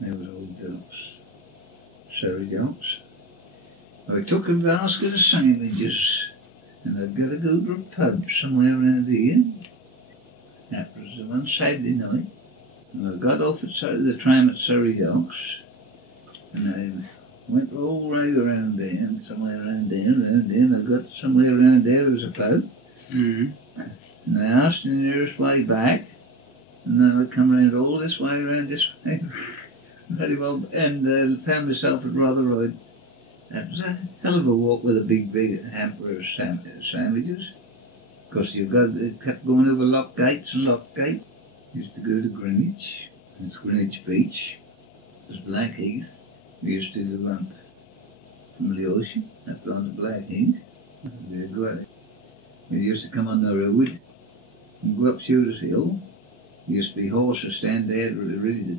There was old ducks, Surrey ducks. I took a basket of sandwiches and I'd got to go to a pub somewhere around here. That was one Saturday night. And I got off at the tram at Surrey Docks and I went all the way around there and somewhere around there, and I got somewhere around there was a pub. And I asked the nearest way back, and then I come round all this way, around this way, very well, and found myself at Rotherhithe. That was a hell of a walk with a big hamper of sandwiches. Because it kept going over lock gates and lock gates. Used to go to Greenwich. It's Greenwich Beach. There's Blackheath. We used to go up from the ocean up onto Blackheath. We used to come on the road and go up Shooters Hill. There used to be horses stand there ready to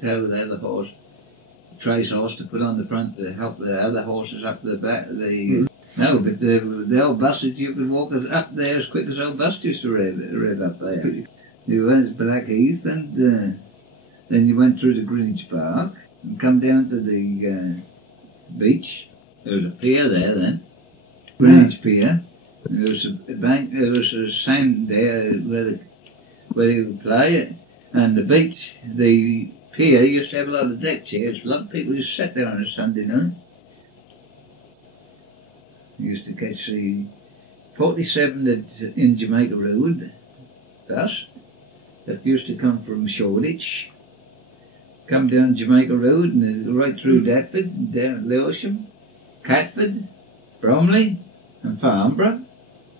tell the other horse, trace horse to put on the front to help the other horses up the back. No, but the old bastards, you could walk up there as quick as old bastards used to rev up there. You went to Blackheath and then you went through the Greenwich Park and come down to the beach. There was a pier there then, Greenwich Pier. There was a bank, there was a sand there where they would play, and the beach, the pier used to have a lot of deck chairs. A lot of people used to sit there on a Sunday night. We used to catch the 47 in Jamaica Road bus that used to come from Shoreditch, come down Jamaica Road and right through Deptford, down Lewisham, Catford, Bromley and Farnborough.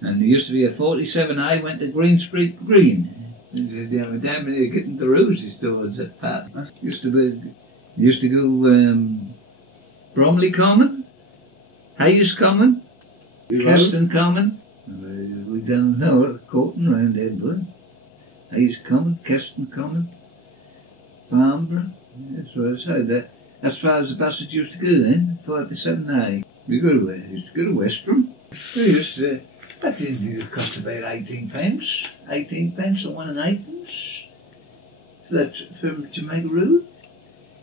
And there used to be a 47A went to Green Street Green. Damn near getting the roses towards that path. Used to go Bromley Common, Hayes Common, Keston Common. We done Courton round Edinburgh. Hayes Common, Keston Common, Farnborough. That's what I said. As far as the buses used to go then, 47A. We used to go to Westram. That didn't cost about 18 pence. 18 pence or 1 and 8pence. That's from Jamaica Road.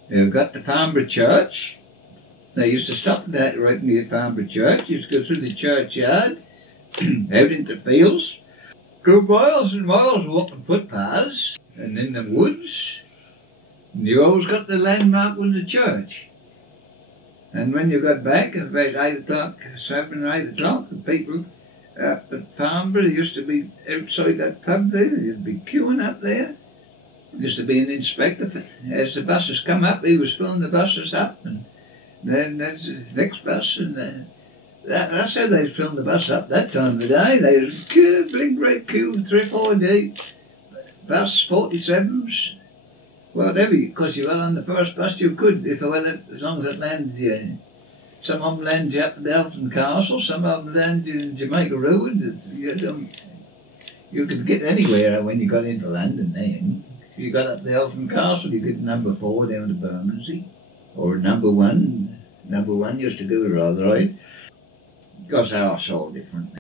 You've got the Farnborough Church. They used to stop that right near Farnborough Church. You used to go through the churchyard, out into fields, go miles and miles walking footpaths, and in the woods. And you always got the landmark with the church. And when you got back at about 8 o'clock, 7 or 8 o'clock, the people up at Farnborough used to be outside that pub there. You'd be queuing up there. There used to be an inspector. As the buses come up, he was filling the buses up, and then there's the next bus, and that's how they'd fill the bus up that time of the day. They'd queue, big great queue, 3 or 4 days, bus 47s, whatever. Because you were on the first bus, you could, if as long as it landed you. Some of them landed you up at the Elton Castle, some of them landed you in Jamaica Road. You could get anywhere when you got into London then. If you got up the Elton Castle, you get number 4 down to Bermondsey. Or number 1. Number 1 used to go rather right. Because they are so different.